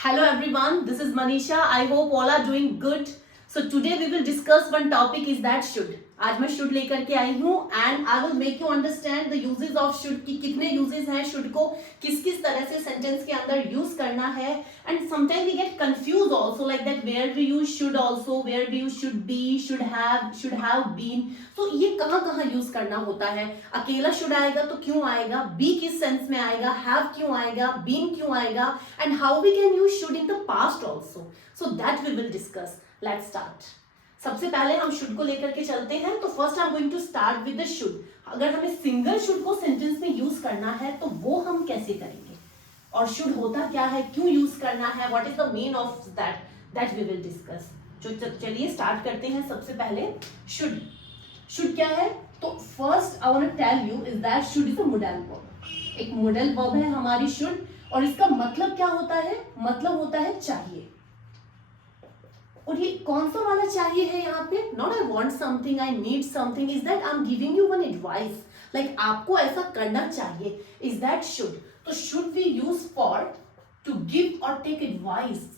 Hello everyone, this is Manisha. I hope all are doing good. So today we will discuss one topic is that should. आज मैं should लेकर के आई हूँ and I will make you understand the uses of should कि कितने uses हैं should को किस किस तरह से sentence के अंदर use करना है and sometimes we get confused also like that where we use should also where we use should be should have been. तो ये कहाँ कहाँ यूज करना होता है. अकेला शुड आएगा तो क्यों आएगा, बी किस सेंस में आएगा, हैव क्यों आएगा, बीन क्यों आएगा and how we can use should in the past also. So that we will discuss. Let's start. सबसे पहले हम शुड को लेकर के चलते हैं. तो first I am going to start with the should. अगर हमें सिंगल शुड को सेंटेंस में यूज करना है तो वो हम कैसे करेंगे और शुड होता क्या है, क्यों यूज करना है, what is the mean of that we will discuss. चलिए स्टार्ट करते हैं. सबसे पहले शुड. शुड क्या है, तो first I want to tell you is that should is a modal verb. एक मॉडल वर्ब है हमारी शुड और इसका मतलब क्या होता है, मतलब होता है चाहिए. और ये कौन सा वाला चाहिए है यहाँ पे, not I want something, I need something, is that I am giving you one advice, like आपको ऐसा करना चाहिए, इज दैट शुड. तो should we use for to give और टेक एडवाइस,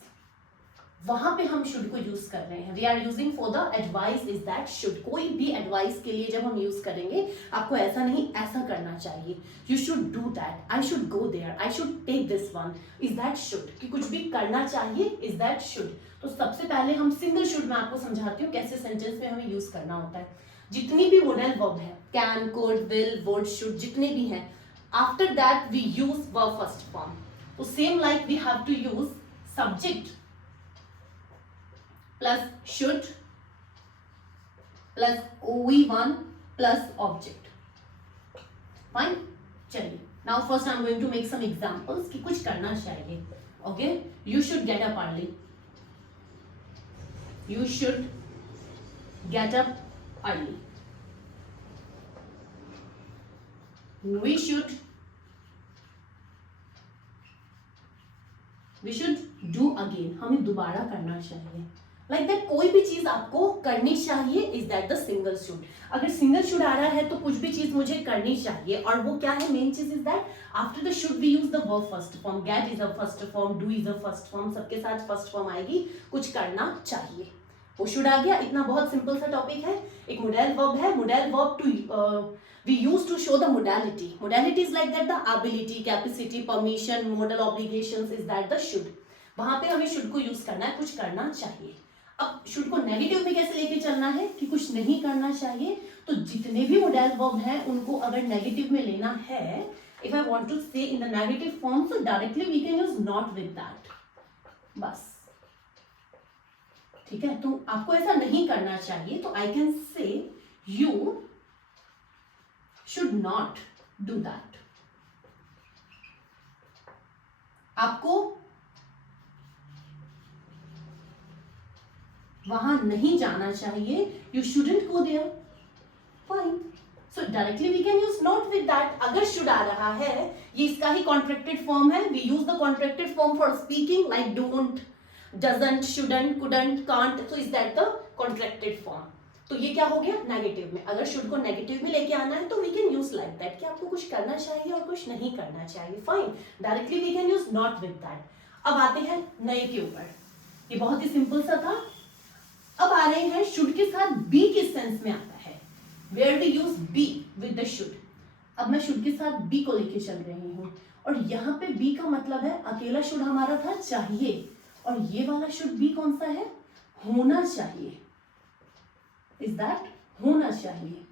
वहां पे हम शुड को यूज कर रहे हैं. We are using for the advice, is that should. कोई भी एडवाइस के लिए जब हम यूज करेंगे, आपको ऐसा नहीं ऐसा करना चाहिए, you should do that, I should go there, I should take this one, is that should. कि कुछ भी करना चाहिए, इज दैट शुड. तो सबसे पहले हम सिंगल शुड में आपको समझाती हूँ कैसे सेंटेंस में हमें यूज करना होता है. जितनी भी मॉडल वर्ब है, can, could, will, would, should, जितने भी हैं, after that we use verb first form. तो same like we have to use subject plus should plus OV1 plus object. Fine. चलिए. Now first I'm going to make some examples कि कुछ करना चाहिए. Okay. You should get up early. You should get up early. We should do again. हमें दोबारा करना चाहिए. Like that कोई भी चीज आपको करनी चाहिए, is that the single should. अगर सिंगल शुड आ रहा है तो कुछ भी चीज मुझे करनी चाहिए, और वो क्या है, मेन चीज is that after the should we use the verb first form. Get is a first form, do is a first form, सबके साथ फर्स्ट फॉर्म आएगी. कुछ करना चाहिए, वो शुड आ गया. इतना बहुत सिंपल सा टॉपिक है. एक मॉडल वर्ब है. Modal verb to we use to show the modality. Modality is like that the ability, capacity, permission, modal obligations, is that the should. वहां पे हमें should को यूज करना है, कुछ करना चाहिए. अब शुड को नेगेटिव में कैसे लेके चलना है कि कुछ नहीं करना चाहिए. तो जितने भी मॉडल वर्ब हैं उनको अगर नेगेटिव में लेना है, if I want to say in the negative form, so directly we can use not with that. बस ठीक है. तो आपको ऐसा नहीं करना चाहिए, तो I can say you should not do that. आपको वहां नहीं जाना चाहिए, you shouldn't go there. Fine. So directly we can use not with that. अगर शुड आ रहा है, ये इसका ही कॉन्ट्रैक्टेड फॉर्म है. We use the contracted form for speaking like don't, doesn't, shouldn't, couldn't, can't. So is that the contracted form. तो ये क्या हो गया, नेगेटिव में. अगर शुड को नेगेटिव में लेके आना है तो we can use like that कि आपको कुछ करना चाहिए और कुछ नहीं करना चाहिए. Fine. Directly we can use not with that. अब आते हैं नए के ऊपर. ये बहुत ही सिंपल सा था. अब आ रहे हैं शुड के साथ बी किस सेंस में आता है, where we use be with the should. अब मैं शुड के साथ बी को लेके चल रही हूं, और यहां पे बी का मतलब है अकेला शुड हमारा था चाहिए, और ये वाला शुड बी कौन सा है, होना चाहिए. इज दैट होना चाहिए.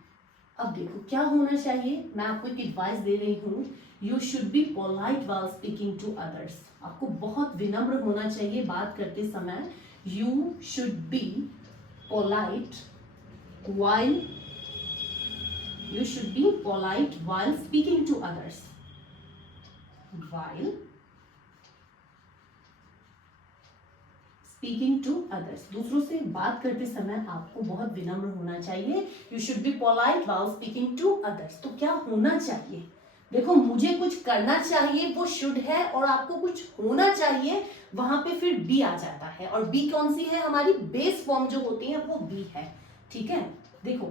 अब देखो क्या होना चाहिए, मैं आपको एक एडवाइस दे रही हूं. You should be polite while speaking to others. आपको बहुत विनम्र होना चाहिए बात करते समय. You should be polite while speaking to others. While speaking to others. दूसरों से बात करते समय आपको बहुत विनम्र होना चाहिए. You should be polite while speaking to others. तो क्या होना चाहिए, देखो मुझे कुछ करना चाहिए वो शुड है, और आपको कुछ होना चाहिए वहां पे फिर बी आ जाता है. और बी कौन सी है, हमारी बेस फॉर्म जो होती है वो बी है. ठीक है. देखो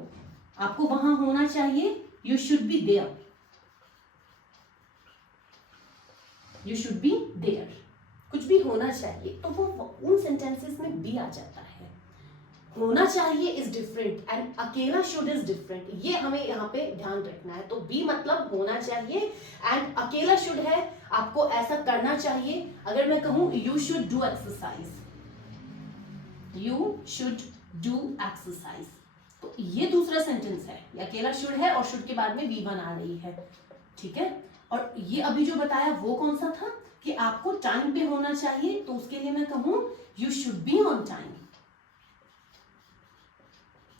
आपको वहां होना चाहिए, you should be there. You should be there. कुछ भी होना चाहिए, तो वो उन सेंटेंसेस में बी आ जाता है। होना चाहिए इज डिफरेंट एंड अकेला शुड इज डिफरेंट, ये हमें यहाँ पे ध्यान रखना है। तो बी मतलब होना चाहिए एंड अकेला शुड है आपको ऐसा करना चाहिए। अगर मैं कहूं you should do exercise, you should do exercise, तो ये दूसरा सेंटेंस है, ये अकेला शुड है और शुड के बाद में वी वन आ रही है, ठीक है। और ये अभी जो बताया वो कौन सा था कि आपको टाइम पे होना चाहिए, तो उसके लिए मैं कहूं you should be on time.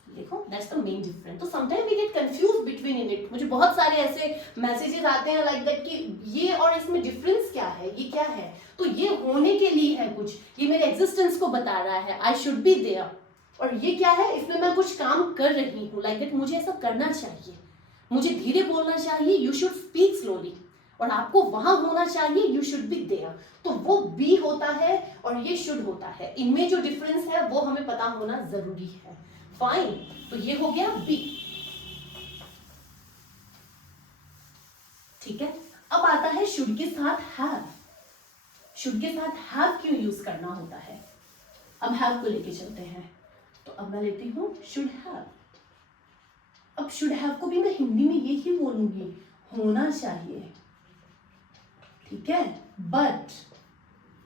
देखो दैट्स द मेन डिफरेंस। तो sometime we get confuse between in it. मुझे बहुत सारे ऐसे मैसेजेस आते हैं लाइक दैट कि ये और इसमें डिफरेंस क्या है, ये क्या है। तो ये होने के लिए है कुछ, ये मेरे एग्जिस्टेंस को बता रहा है, आई शुड बी देयर। और ये क्या है, इसमें मैं कुछ काम कर रही हूँ, लाइक दैट मुझे ऐसा करना चाहिए, मुझे धीरे बोलना चाहिए, यू शुड स्पीक स्लोली। और आपको वहां होना चाहिए, यू शुड बी देयर। तो वो बी होता है और ये शुड होता है, इनमें जो डिफरेंस है वो हमें पता होना जरूरी है। फाइन, तो ये हो गया बी, ठीक है। अब आता है शुड के साथ हैव। शुड के साथ हैव क्यों यूज करना होता है, अब हैव को लेके चलते हैं। तो अब मैं लेती हूं शुड हैव। अब शुड हैव को भी मैं हिंदी में यही बोलूंगी, होना चाहिए, ठीक है। बट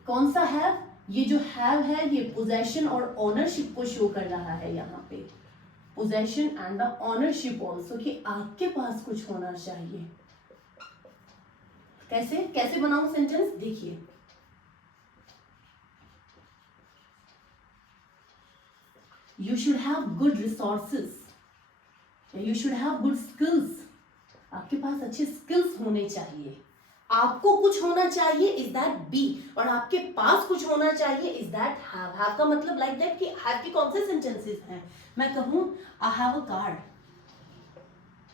कौन सा हैव, ये जो हैव है ये पोजेशन और ओनरशिप को शो कर रहा है यहाँ पे, possession and the ownership also, कि आपके पास कुछ होना चाहिए। कैसे कैसे बनाऊं सेंटेंस, देखिए you should have good resources, you should have good skills, आपके पास अच्छे स्किल्स होने चाहिए। आपको कुछ होना चाहिए इज दैट बी, और आपके पास कुछ होना चाहिए इज दैट हैव। हैव का मतलब लाइक दैट कि हैव के कौन से सेंटेंसेस हैं, मैं कहूं आई हैव अ कार,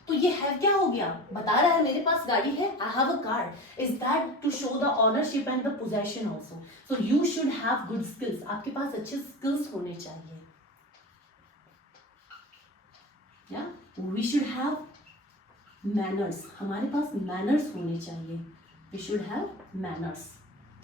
तो ये हैव क्या हो गया, बता रहा है मेरे पास गाड़ी है, I have a car, is that to show the ownership and the possession also. So you should have good skills, आपके पास अच्छे स्किल्स होने चाहिए। या वी शुड हैव मैनर्स, हमारे पास मैनर्स होने चाहिए, वी शुड हैव मैनर्स।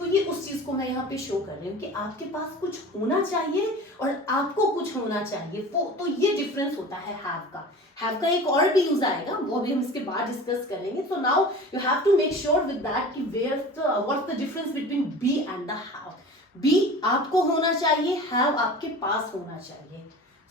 तो ये उस चीज को मैं यहाँ पे शो कर रही हूँ कि आपके पास कुछ होना चाहिए और आपको कुछ होना चाहिए, वो तो ये डिफरेंस होता है हैव का। हैव का एक और भी यूज आएगा, वो भी हम इसके बाद डिस्कस करेंगे। So now you have to make sure with that कि what's the difference between be and the have. Be आपको होना चाहिए, हैव आपके पास होना चाहिए।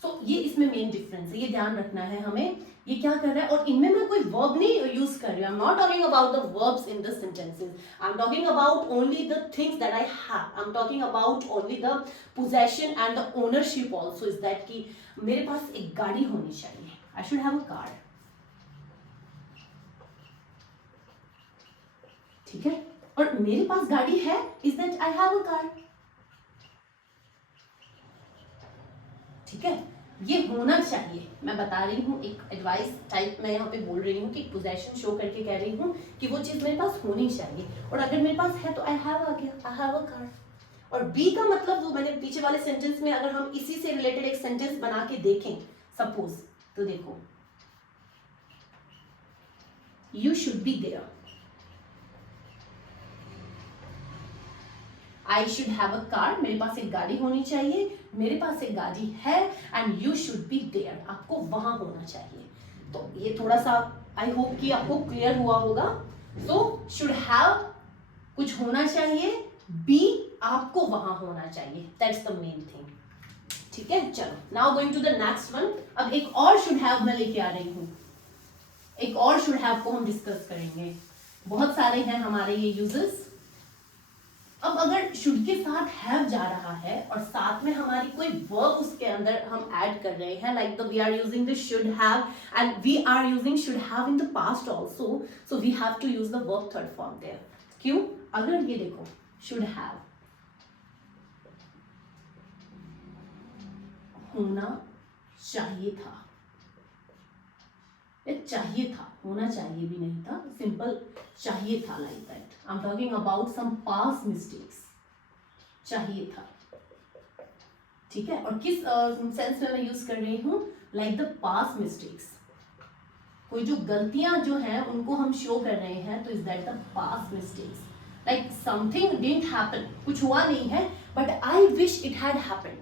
सो ये इसमें मेन डिफरेंस है, ये ध्यान रखना है हमें, ये क्या कर रहा है। और इनमें मैं कोई वर्ब नहीं यूज कर रही हूँ, I am not talking about the verbs in the sentences, I am talking about only the things that I have, I am talking about only the possession and the ownership also, is that कि मेरे पास एक गाड़ी होनी चाहिए, आई should have a car, ठीक है। और मेरे पास गाड़ी है is that I have a car, ठीक है। ये होना चाहिए, मैं बता रही हूँ एक एडवाइस टाइप, मैं यहाँ पे बोल रही हूँ कि पोजेशन शो करके कह रही हूँ कि वो चीज मेरे पास होनी चाहिए। और अगर मेरे पास है तो आई हैव आ गया, आई हैव अ कार। और बी का मतलब वो मैंने पीछे वाले सेंटेंस में, अगर हम इसी से रिलेटेड एक सेंटेंस बना के देखें सपोज, तो देखो you should be there, I should have a car, मेरे पास एक गाड़ी होनी चाहिए, मेरे पास एक गाड़ी है, and you should be there, आपको वहां होना चाहिए। तो ये थोड़ा सा आई होप कि आपको क्लियर हुआ होगा। सो शुड हैव कुछ होना चाहिए, बी आपको वहां होना चाहिए, दैट्स द मेन थिंग, ठीक है। चलो now going to the next one. अब एक और शुड हैव मैं लेके आ रही हूं, एक और शुड हैव को हम डिस्कस करेंगे, बहुत सारे हैं हमारे ये यूजेस। अब अगर शुड के साथ हैव जा रहा है और साथ में हमारी कोई वर्ब उसके अंदर हम ऐड कर रहे हैं, like the we are using the should have and we are using should have in the past also, so we have to use the verb third form there. क्यों, अगर ये देखो शुड हैव होना चाहिए था, चाहिए था, होना चाहिए भी नहीं था, सिंपल चाहिए था, like that I am talking about some past mistakes, चाहिए था, ठीक है। और किस सेंस में मैं यूज कर रही हूँ, लाइक द पास्ट मिस्टेक्स, कोई जो गलतियां जो हैं उनको हम शो कर रहे हैं, तो is that the past mistakes. Like something didn't happen, कुछ हुआ नहीं है but I wish it had happened,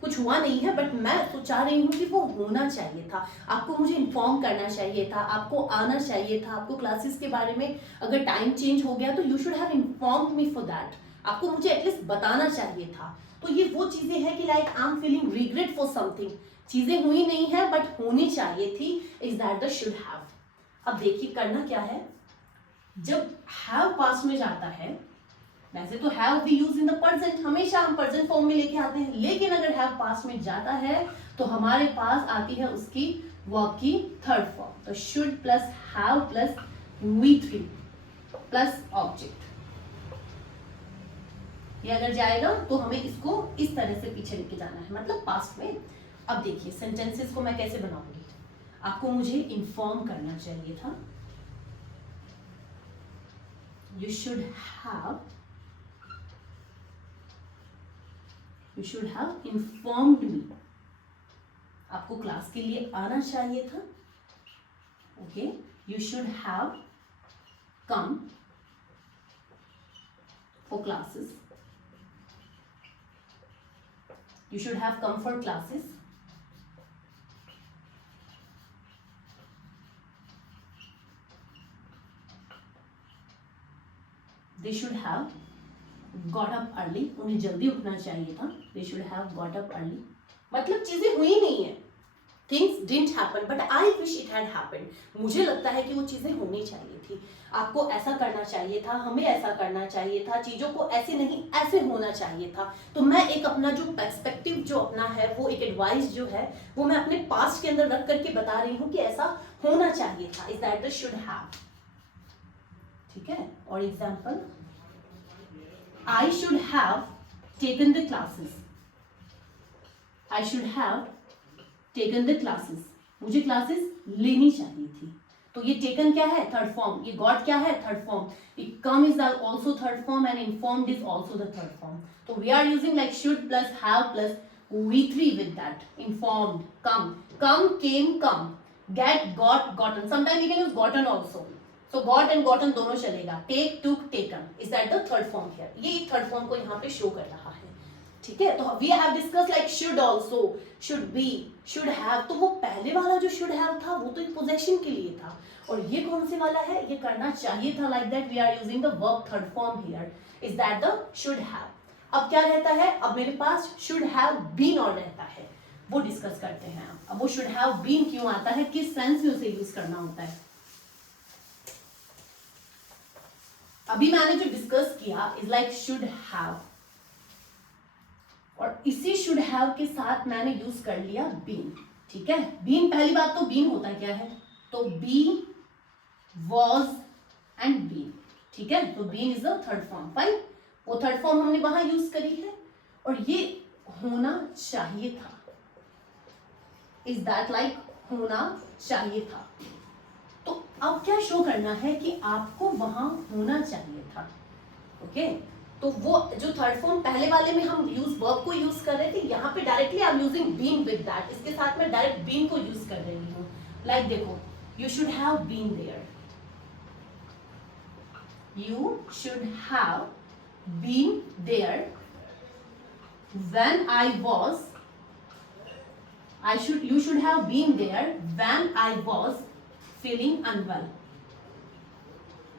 कुछ हुआ नहीं है बट मैं तो चाह रही हूँ कि वो होना चाहिए था, आपको मुझे इन्फॉर्म करना चाहिए था, आपको आना चाहिए था, आपको क्लासेस के बारे में अगर टाइम चेंज हो गया तो you should have inform me for that, आपको मुझे एटलीस्ट बताना चाहिए था। तो ये वो चीजें हैं कि like I am feeling regret for something, चीजें हुई नहीं है बट होनी चाहिए थी, is that the should have. अब देखिए करना क्या है, जब हैव पास्ट में जाता है, वैसे तो have we use in the present, हमेशा हम प्रेजेंट फॉर्म में लेके आते हैं, लेकिन अगर हैव पास्ट में जाता है तो हमारे पास आती है उसकी वर्ब की थर्ड फॉर्म, तो शुड प्लस हैव प्लस वी3 प्लस ऑब्जेक्ट, ये अगर जाएगा तो हमें इसको इस तरह से पीछे लेके जाना है, मतलब पास्ट में। अब देखिए सेंटेंसेस को मैं कैसे बनाऊंगी, आपको मुझे इन्फॉर्म करना चाहिए था, यू शुड हैव इन्फॉर्म्ड मी, आपको क्लास के लिए आना चाहिए था, okay, you should have come for classes, you should have come for classes, they should have got up early, उन्हें जल्दी उठना चाहिए था, they should have got up early, मतलब चीजें हुई नहीं है, things didn't happen but I wish it had happened, मुझे लगता है कि वो चीजें होनी चाहिए थी, आपको ऐसा करना चाहिए था, हमें ऐसा करना चाहिए था, चीजों को ऐसे नहीं ऐसे होना चाहिए था। तो मैं एक अपना जो पर्सपेक्टिव जो अपना है, वो एक एडवाइस जो है वो मैं अपने पास्ट के अंदर रख करके बता रही हूँ कि ऐसा होना चाहिए था, is that the should have, ठीक है। और example, I should have taken the classes, I should have taken the classes, मुझे क्लासेस लेनी चाहिए थी, तो ये टेकन क्या है, थर्ड फॉर्म, ये गॉट क्या है, third form, come is also third form and informed is also the third form, तो we are using like should plus have plus वी3 with that, informed, come, came, come, get, got, gotten, sometime we can use gotten also, so got and gotten दोनों चलेगा, take, took, taken, is that the third form here, ये third form को यहाँ पे show कर रहा है, ठीक है। तो we have discuss like should also, should be, should have, तो वो पहले वाला जो शुड हैव था वो तो एक पोजेशन के लिए था, और ये कौन से वाला है, ये करना चाहिए था, like that we are using the verb third form here, is that the should have. अब क्या रहता है, अब मेरे पास शुड हैव बीन और रहता है, वो डिस्कस करते हैं। अब वो शुड हैव बीन क्यों आता है, किस सेंस में उसे यूज करना होता है, अभी मैंने जो डिस्कस किया इज लाइक शुड हैव, और इसी शुड हैव के साथ मैंने यूज कर लिया बीन, ठीक है। बीन, पहली बात तो बीन होता क्या है, तो बी, वॉज एंड बीन, ठीक है, तो been is the third form, fine, वो थर्ड फॉर्म हमने वहां यूज करी है, और ये होना चाहिए था, इज दैट लाइक होना चाहिए था, तो अब क्या शो करना है कि आपको वहां होना चाहिए था, ओके। तो वो जो थर्ड फॉर्म पहले वाले में हम यूज वर्ब को यूज कर रहे थे, यहाँ पे directly I am using been with that, इसके साथ मैं डायरेक्ट बीन को यूज कर रही हूँ, लाइक देखो, you should have been there, you should have been there when I was, you should have been there when I was feeling unwell,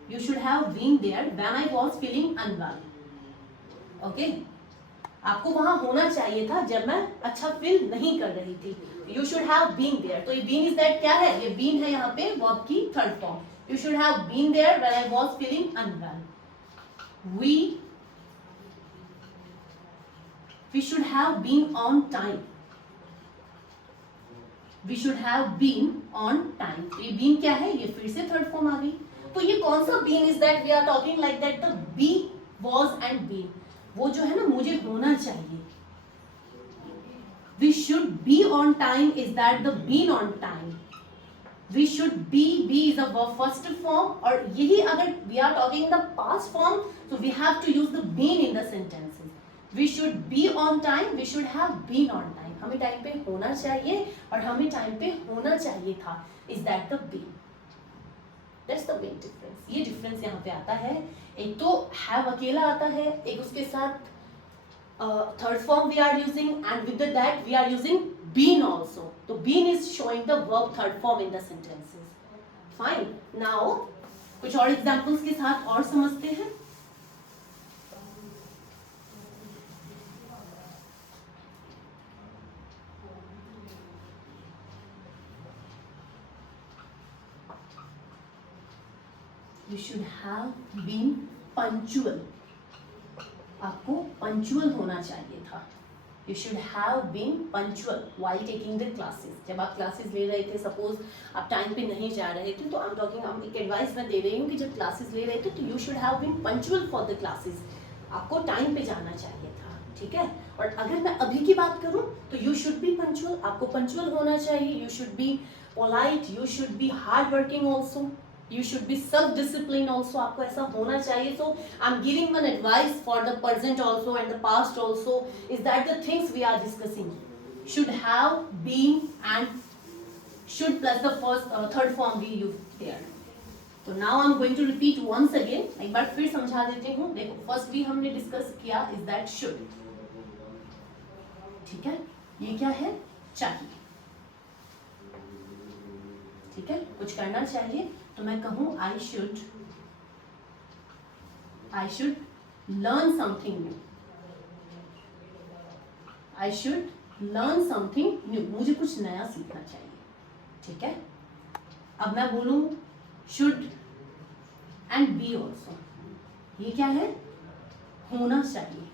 you should have been there when I was feeling unwell, okay, आपको वहां होना चाहिए था जब मैं अच्छा feel नहीं कर रही थी, you should have been there, तो ये बीन इज दैट क्या है, ये बीन है यहाँ पे वर्ब की third form, you should have been there when I was feeling unwell, we should have been on time, we should have been on time, तो ये बीन क्या है, ये फिर से थर्ड फॉर्म आ गई, तो ये कौन सा been is that we are talking like that, the be, was and been, वो जो है ना मुझे होना चाहिए, we should be on time, is that the been on time, we should be is a verb first form, और यही अगर we are talking the past form, तो we have to use the been in the sentences, we should be on time, we should have been on time, हमें time पे होना चाहिए और हमें टाइम पे होना चाहिए था, is that the been, that's the main difference. ये डिफरेंस यहाँ पे आता है। एक तो हैव अकेला आता है, एक उसके साथ third form we are using, and with that we are using been also. So been is showing the verb third form in the sentences. Fine. Now कुछ और examples के साथ और समझते हैं। You should have been punctual. आपको punctual होना चाहिए था। You should have been punctual while taking the classes. जब आप क्लासेस ले रहे थे, सपोज आप टाइम पे नहीं जा रहे थे, तो I'm talking, हम एक एडवाइस मैं दे रही हूँ कि जब क्लासेस ले रहे थे तो you should have been punctual for the classes. आपको टाइम पे जाना चाहिए था, ठीक है। और अगर मैं अभी की बात करूँ तो you should be punctual, आपको पंचुअल होना चाहिए। You should be polite, you should be hard working also. You should be self-disciplined also. आपको ऐसा होना चाहिए. So I'm giving one advice for the present also and the past also. Is that the things we are discussing? Should have, been and should plus the third form we use there. So now I'm going to repeat once again. एक बार फिर समझा देती हूँ। देखो, first भी हमने discuss किया is that should. ठीक है, ये क्या है? चाहिए। ठीक है, कुछ करना चाहिए तो मैं कहूँ I should learn something new. I should learn something new. मुझे कुछ नया सीखना चाहिए। ठीक है, अब मैं बोलूँ should and be also. ये क्या है? होना चाहिए।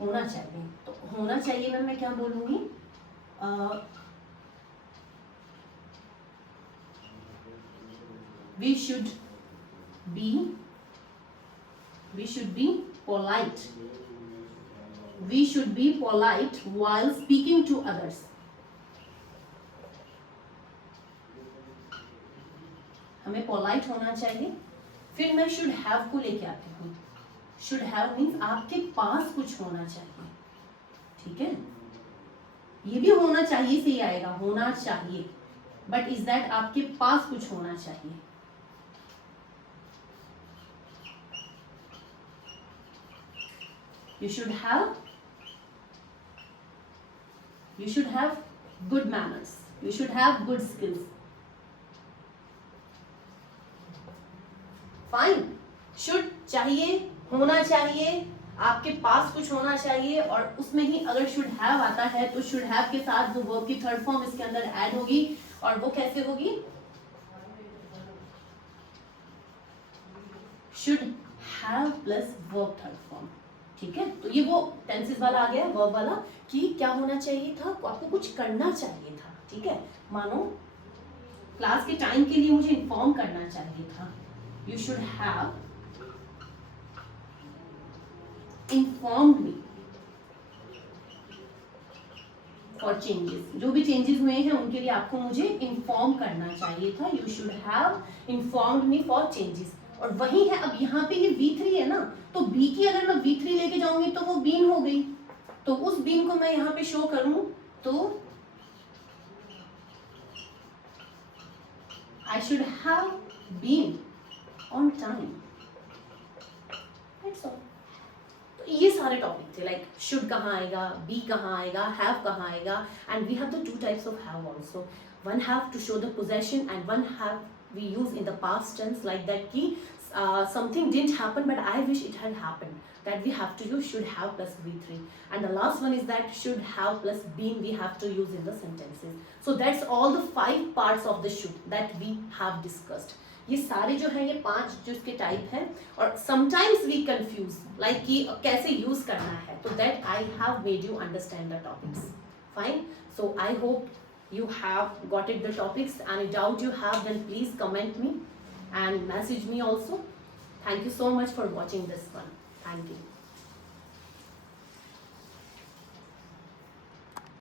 होना चाहिए, तो होना चाहिए में मैं क्या बोलूँगी? We should be polite. We should be polite while speaking to others. हमें polite होना चाहिए। फिर मैं should have को लेके आती हूँ। Should have means आपके पास कुछ होना चाहिए। ठीक है, ये भी होना चाहिए से ही आएगा, होना चाहिए। But is that आपके पास कुछ होना चाहिए। You should have good manners. You should have good skills. Fine. Should चाहिए, होना चाहिए, आपके पास कुछ होना चाहिए, और उसमें ही अगर should have आता है तो should have के साथ वो verb की थर्ड फॉर्म इसके अंदर ऐड होगी, और वो कैसे होगी? Should have plus verb third form. ठीक है, तो ये वो टेंसेस वाला आ गया, वर्ब वाला, कि क्या होना चाहिए था? आपको कुछ करना चाहिए था। ठीक है, मानो क्लास के टाइम के लिए मुझे इन्फॉर्म करना चाहिए था। You should have informed me for changes. जो भी चेंजेस हुए हैं उनके लिए आपको मुझे इन्फॉर्म करना चाहिए था। You should have informed me for changes. और वही है, अब यहाँ पे ये V3 है ना, तो B की अगर मैं V3 लेके जाऊंगी तो वो बीन हो गई, तो उस बीन को मैं यहाँ पे शो करूं तो I should have been on time. That's all. तो ये सारे टॉपिक थे, लाइक शुड कहाँ आएगा, बी कहाँ आएगा, हैव कहाँ आएगा, and we have the two types of have also. One have to show the possession and one have we use in the past tense, like that ki something didn't happen but I wish it had happened, that we have to use should have plus V3. And the last one is that should have plus been we have to use in the sentences. So that's all the 5 parts of the should that we have discussed. ये सारे जो है ये 5 जो इसके type हैं, और sometimes we confuse like कि कैसे यूज करना है, तो that I have made you understand the topics. Fine. So I hope you have got it the topics. Any doubt you have, then please comment me and message me also. Thank you so much for watching this one. Thank you.